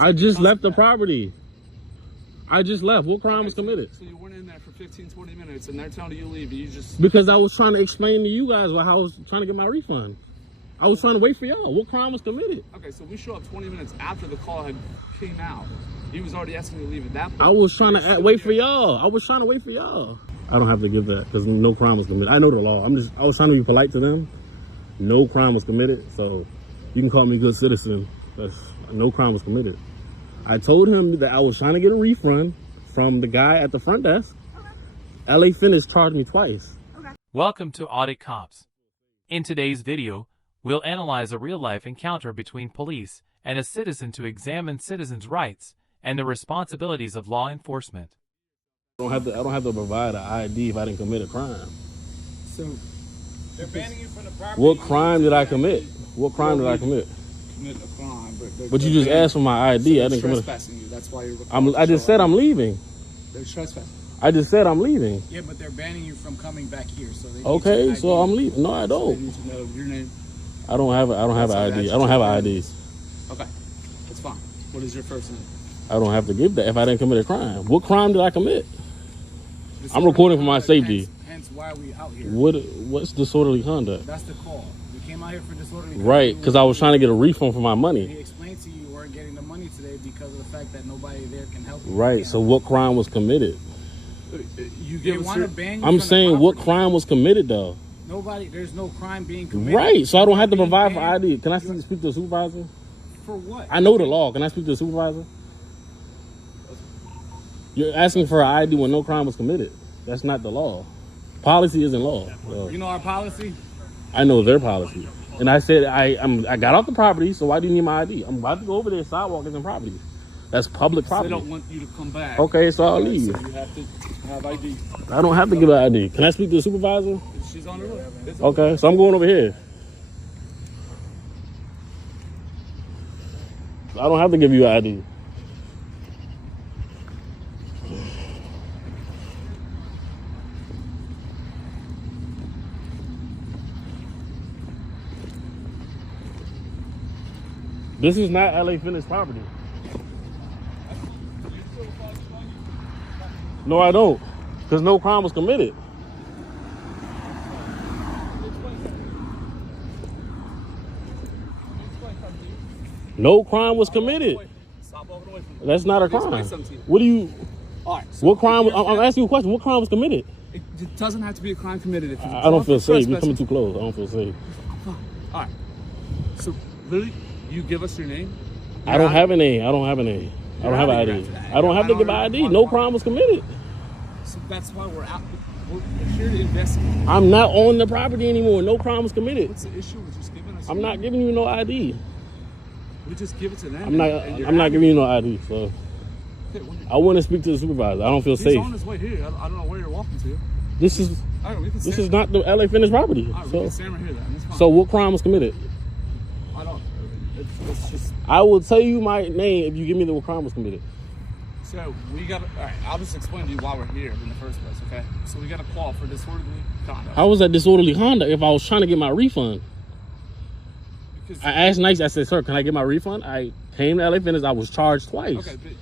I just left the property. I just left. What crime was committed? So you went in there for 15, 20 minutes and they're telling you to leave. You just... Because I was trying to explain to you guys how I was trying to get my refund. I was trying to wait for y'all. What crime was committed? Okay, so we show up 20 minutes after the call had came out. He was already asking you to leave at that point. I was trying to wait for y'all. I was trying to wait for y'all. I don't have to give that because no crime was committed. I know the law. I was trying to be polite to them. No crime was committed, so you can call me a good citizen. No crime was committed. I told him that I was trying to get a refund from the guy at the front desk. Okay. LA Fitness charged me twice. Okay. Welcome to Audit Cops. In today's video, we'll analyze a real-life encounter between police and a citizen to examine citizens' rights and the responsibilities of law enforcement. I don't have to provide an ID if I didn't commit a crime. So they're banning you from the property. What crime did I commit? What crime did I commit? Commit a crime, but you just asked for my ID. So I didn't commit. Trespassing you. That's why you're. I just said I'm leaving. They're trespassing. I just said I'm leaving. Yeah, but they're banning you from coming back here. So they okay, so I'm leaving. No, I don't. So they need to know your name. I don't have an ID. I don't have an ID. Okay, that's fine. What is your first name? I don't have to give that if I didn't commit a crime. What crime did I commit? I'm recording for my safety. Hence why are we out here? What's disorderly conduct? That's the call. We came out here for disorderly conduct. Right, because I was trying to get a refund for my money. He explained to you weren't getting the money today because of the fact that nobody there can help you. Right, so what crime was committed? They want to ban you. I'm saying what crime was committed though? There's no crime being committed. Right, so I don't have to provide for ID. Can I speak to the supervisor? For what? I know the law. Can I speak to the supervisor? You're asking for an ID when no crime was committed. That's not the law. Policy isn't law. So. You know our policy? I know their policy. And I said I got off the property, so why do you need my ID? I'm about to go over there. Sidewalk isn't property. That's public property. They don't want you to come back. Okay, so I'll leave. So you have to have ID. I don't have to give an ID. Can I speak to the supervisor? She's on the road. Okay, so I'm going over here. I don't have to give you an ID. This is not LA Fitness property. No, I don't. Because no crime was committed. No crime was committed. That's not a crime. What do you... All right. What crime... I'm asking you a question. What crime was committed? It doesn't have to be a crime committed. If I don't feel safe. You're coming too close. I don't feel safe. All right. So, literally, you give us your name? I don't have a name. I don't have a name. I don't have an ID. I don't have to give an ID. No crime was committed. So that's why we're out. We're here to investigate. I'm not on the property anymore. No crime was committed. What's the issue with just giving us? I'm not giving you no ID. We just give it to them. I'm not giving you no ID. So I want to speak to the supervisor. I don't feel safe. He's on his way here. I don't know where you're walking to. This is not the LA Fitness property. All right, we can stand right here then. That's fine. So what crime was committed? I don't. It's just. I will tell you my name if you give me the what crime was committed. So we got. All right, I'll just explain to you why we're here in the first place. Okay. So we got a call for disorderly conduct. How was that disorderly conduct if I was trying to get my refund? Because I asked nice. I said, "Sir, can I get my refund?" I came to LA Fitness. I was charged twice. Okay, but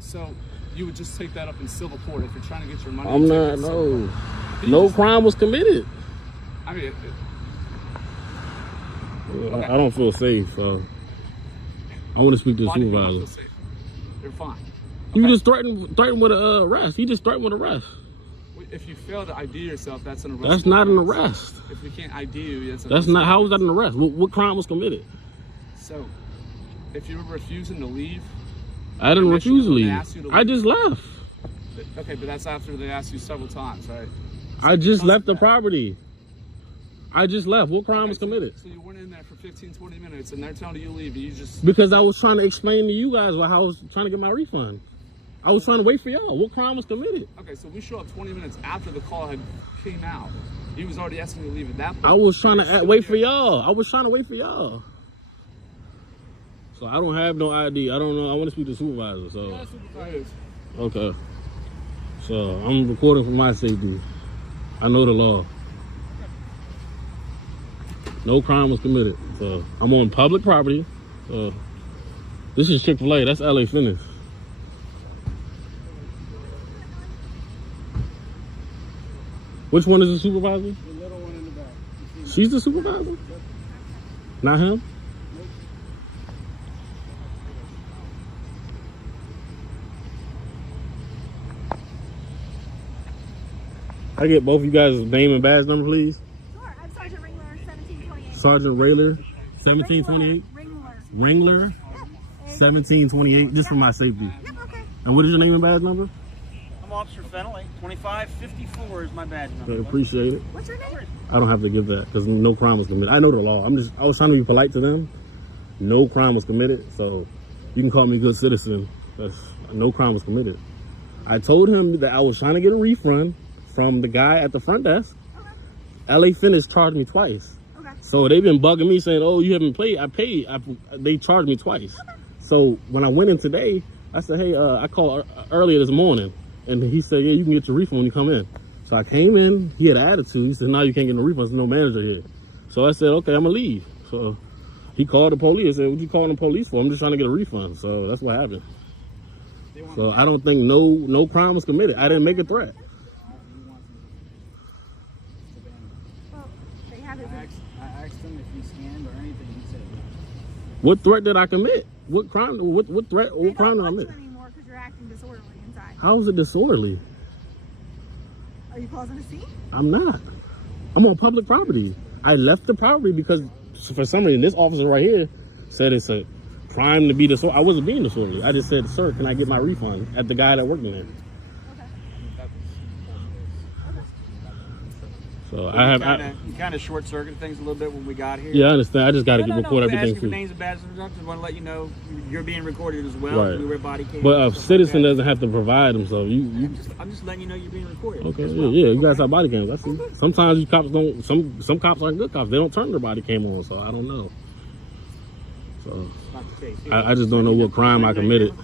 so you would just take that up in civil court if you're trying to get your money. I'm not. No. No crime was committed. I mean, okay. I don't feel safe. So I want to speak to the supervisor. You're fine. You just threatened with an arrest. He just threatened with arrest. If you fail to ID yourself, that's an arrest. That's not an arrest. If we can't ID you, that's not. How was that an arrest? What crime was committed? So, if you were refusing to leave, I didn't refuse to leave. I just left. Okay, but that's after they asked you several times, right? So I just left the property. I just left. What crime was committed? So you went in there for 15, 20 minutes, and they're telling you to leave, and you just... Because I was trying to explain to you guys how I was trying to get my refund. I was trying to wait for y'all. What crime was committed? Okay, so we show up 20 minutes after the call had came out. He was already asking you to leave at that point. I was trying to wait for y'all. I was trying to wait for y'all. So I don't have no ID. I don't know. I want to speak to the supervisor. So yeah, supervisor. Okay. So I'm recording for my safety. I know the law. No crime was committed. So I'm on public property. So This is Chick-fil-A. That's LA Fitness. Which one is the supervisor? The little one in the back. She's the supervisor? Not him? I get both of you guys' name and badge number, please. Sure, I'm Sergeant Ringler, 1728. Sergeant Rayler, 1728. Ringler, 1728, just for my safety. Yep, okay. And what is your name and badge number? I'm Officer Fennelly. 2554 is my badge number. I appreciate it. What's your name? I don't have to give that because no crime was committed. I know the law. I was trying to be polite to them. No crime was committed, so you can call me a good citizen. No crime was committed. I told him that I was trying to get a refund from the guy at the front desk. Okay. LA Fitness charged me twice. Okay. So they've been bugging me saying, oh, you haven't paid. I paid. They charged me twice. Okay. So when I went in today, I said, hey, I called earlier this morning. And he said, yeah, you can get your refund when you come in. So I came in. He had an attitude. He said, no, you can't get no refund. There's no manager here. So I said, okay, I'm going to leave. So he called the police. I said, what you calling the police for? I'm just trying to get a refund. So that's what happened. So I don't think no crime was committed. I didn't make a threat. Well, they have his. I asked him if he scanned or anything. He said no. What threat did I commit? What crime? What threat? They What crime don't did I want you commit? anymore because you're acting disorderly inside. How is it disorderly? Are you causing a scene? I'm not. I'm on public property. I left the property because for some reason this officer right here said it's a crime to be disorderly. I wasn't being disorderly. I just said, sir, can I get my refund at the guy that worked in there? Okay. So You kind of short circuited things a little bit when we got here. yeah, I understand. I just got to record We ask everything you for too. names and badges and stuff. Just want to let you know you're being recorded as well. Right. We wear body cams. But a and stuff citizen like that. doesn't have to provide them. So you I'm just letting you know you're being recorded. okay? as Yeah, well. yeah. You guys have body cams. I see. Sometimes you cops don't. Some cops aren't good cops. They don't turn their body cam on. So I don't know. So It's not the case. I just don't know what crime I committed.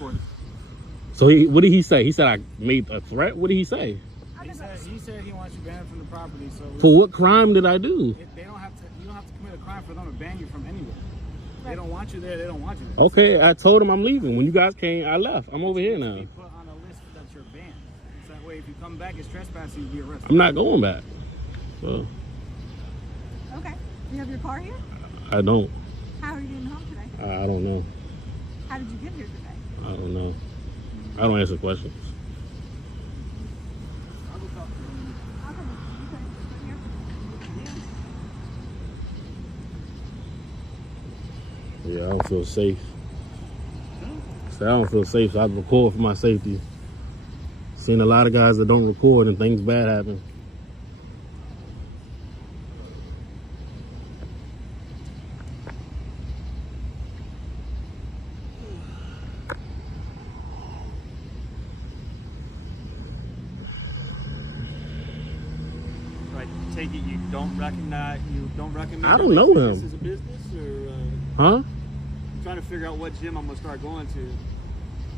So what did he say? He said I made a threat. What did he say? He said he wants you banned from the property. So For what crime did I do? they don't have to. You don't have to commit a crime for them to ban you from anywhere. They don't want you there. They don't want you there. Okay, I told him I'm leaving. When you guys came, I left. I'm over here now. Be put on a list that you're banned. So that way, if you come back as trespassing, you'll be arrested. I'm not going back. So Okay. Do you have your car here? I don't. How are you getting home today? I don't know. How did you get here today? I don't know. I don't answer questions. I'll go talk to him. Okay. Yeah, I don't feel safe. So I don't feel safe, so I record for my safety. Seen a lot of guys that don't record and things bad happen. Right. Take it you don't recommend. I don't know this him. as a business, or Huh? I'm trying to figure out what gym I'm gonna start going to.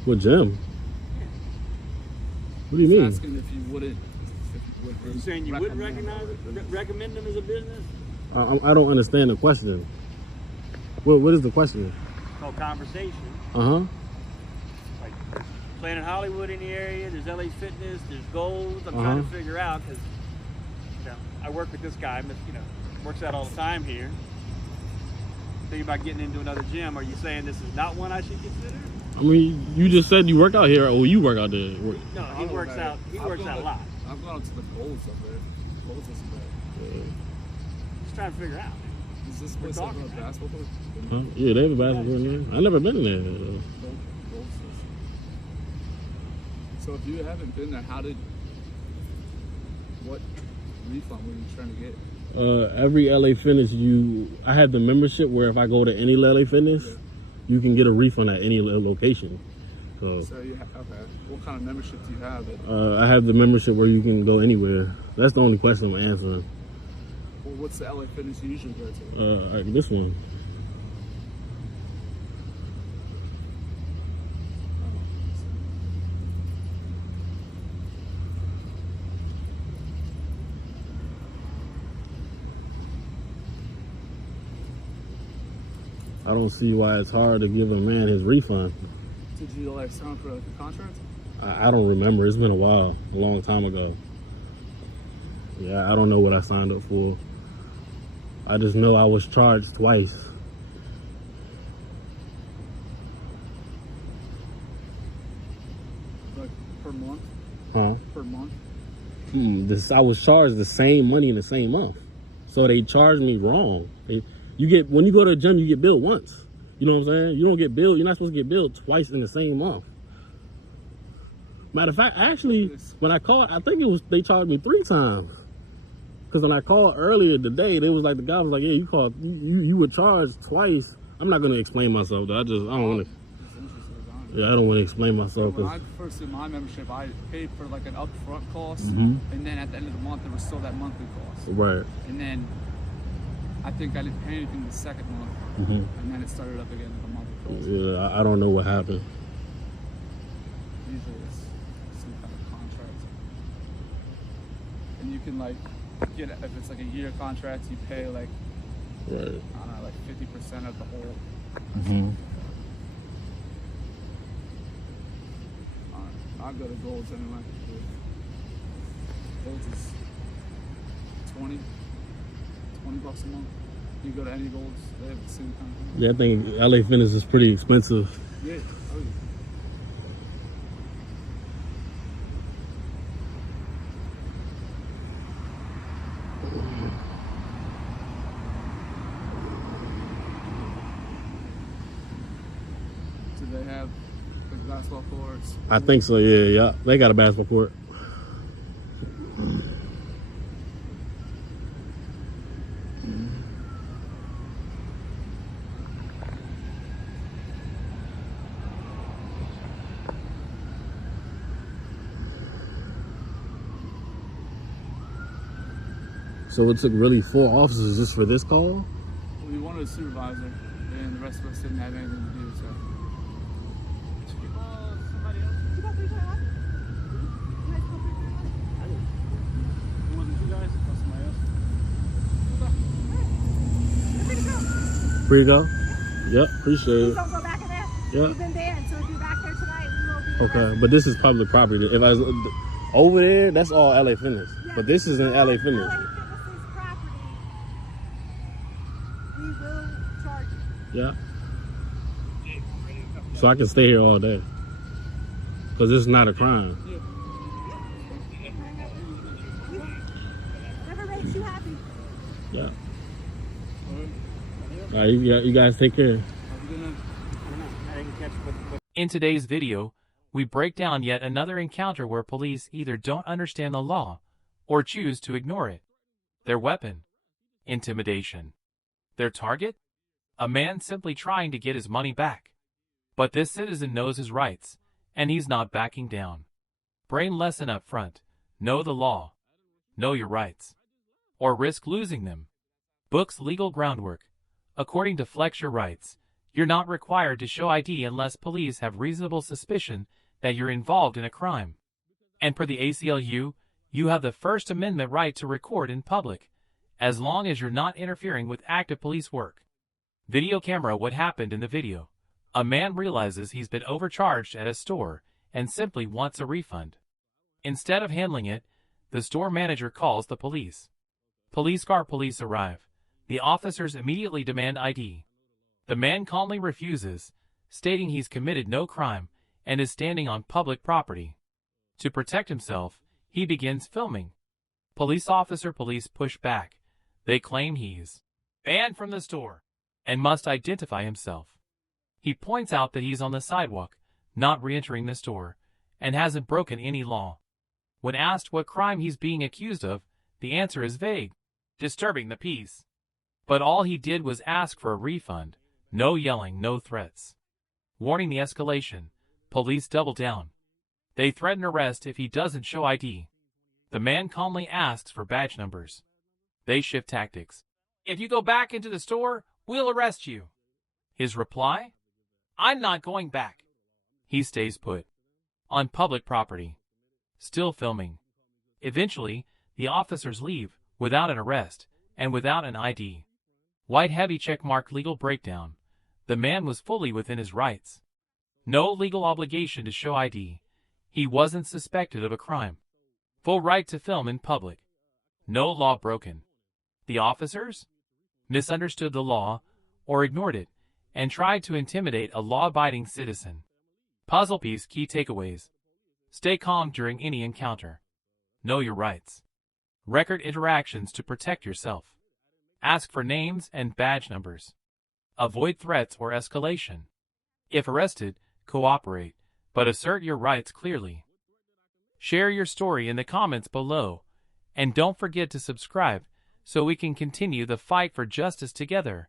What gym? What do you mean? Asking if you wouldn't. Are you saying you wouldn't recommend them as a business? I don't understand the question. What is the question? It's called conversation. Uh-huh. Like Planet Hollywood in the area. There's LA Fitness. There's Goals. I'm trying to figure out because I work with this guy. Works out all the time here. Thinking about getting into another gym. Are you saying this is not one I should consider? I mean, you just said you work out here, or you work out there. No, he works out. He works out a lot. I've gone to the Goals up there. Goals isn't bad. Just trying to figure out. Is this place like a basketball court? Huh? Yeah, they have a basketball in there. I never been in there. Goals is. So if you haven't been there, what refund were you trying to get? Every LA Fitness, I have the membership where if I go to any LA Fitness, you can get a refund at any location. So Okay. What kind of membership do you have? I have the membership where you can go anywhere. That's the only question I'm answering. Well, what's the LA Fitness you usually go to? This one. I don't see why it's hard to give a man his refund. Did you like sign up for like a contract? I don't remember. It's been a while, a long time ago. Yeah, I don't know what I signed up for. I just know I was charged twice. Like per month? Huh? Per month? I was charged the same money in the same month. So they charged me wrong. When you go to the gym, you get billed once. You know what I'm saying? You don't get billed. You're not supposed to get billed twice in the same month. Matter of fact, actually, when I called, I think they charged me 3 times. Because when I called earlier today, they was like, the guy was like, yeah, you were charged twice. I'm not going to explain myself though. I don't want to. Yeah, I don't want to explain myself. When I first did my membership, I paid for like an upfront cost, Mm-hmm. and then at the end of the month, there was still that monthly cost. Right. And then I think I didn't pay anything the second month, Mm-hmm. and then it started up again with a monthly cost. Yeah, I don't know what happened. Usually it's some kind of contract. And you can like get, if it's like a year contract, you pay like, Right. I don't know, like 50% of the whole. Mm-hmm. I'll go to Golds anyway. Golds is 20 bucks a month. You go to any Golds, they have the same kind of thing. Yeah, I think LA Fitness is pretty expensive. Yeah. Oh, yeah. Do they have like basketball courts? I think so, yeah. They got a basketball court. So it took really 4 officers just for this call? We wanted a supervisor, and the rest of us didn't have anything to do, so. You got 321? You guys call 321? It wasn't you guys, it was somebody else. You're free to go. Free to go? Yep, appreciate Please it. don't go back in there. Yeah. You've been banned, so if you're back there tonight, we will be Okay, but this is public property. If I was over there, that's all LA Fitness. Yeah, But this isn't LA Fitness. LA Fitness's property. We will charge you. Yeah. So I can stay here all day. Because this is not a crime. Whatever makes you happy. Yeah. All right, you guys take care. I didn't catch what. In today's video, we break down yet another encounter where police either don't understand the law or choose to ignore it. Their weapon: intimidation. Their target: a man simply trying to get his money back. But this citizen knows his rights, and he's not backing down. Brain lesson up front: know the law, know your rights, or risk losing them. Book's legal groundwork. According to Flex Your Rights, you're not required to show ID unless police have reasonable suspicion that you're involved in a crime. And per the ACLU, you have the First Amendment right to record in public, as long as you're not interfering with active police work. Video camera. What happened in the video? A man realizes he's been overcharged at a store and simply wants a refund. Instead of handling it, the store manager calls the police. Police arrive. The officers immediately demand ID. The man calmly refuses, stating he's committed no crime and is standing on public property. To protect himself, he begins filming. Police push back. They claim he's banned from the store and must identify himself. He points out that he's on the sidewalk, not re-entering the store, and hasn't broken any law. When asked what crime he's being accused of, the answer is vague: disturbing the peace. But all he did was ask for a refund. No yelling, no threats. Warning the escalation, police double down. They threaten arrest if he doesn't show ID. The man calmly asks for badge numbers. They shift tactics. If you go back into the store, we'll arrest you. His reply? I'm not going back. He stays put. On public property. Still filming. Eventually, the officers leave, without an arrest, and without an ID. White heavy checkmark legal breakdown. The The man was fully within his rights. No legal obligation to show ID. He wasn't suspected of a crime. Full right to film in public. No law broken. The officers misunderstood the law or ignored it and tried to intimidate a law-abiding citizen. Puzzle piece key takeaways. Stay calm during any encounter. Know your rights. Record interactions to protect yourself. Ask for names and badge numbers. Avoid threats or escalation. If arrested, cooperate, but assert your rights clearly. Share your story in the comments below, and don't forget to subscribe so we can continue the fight for justice together.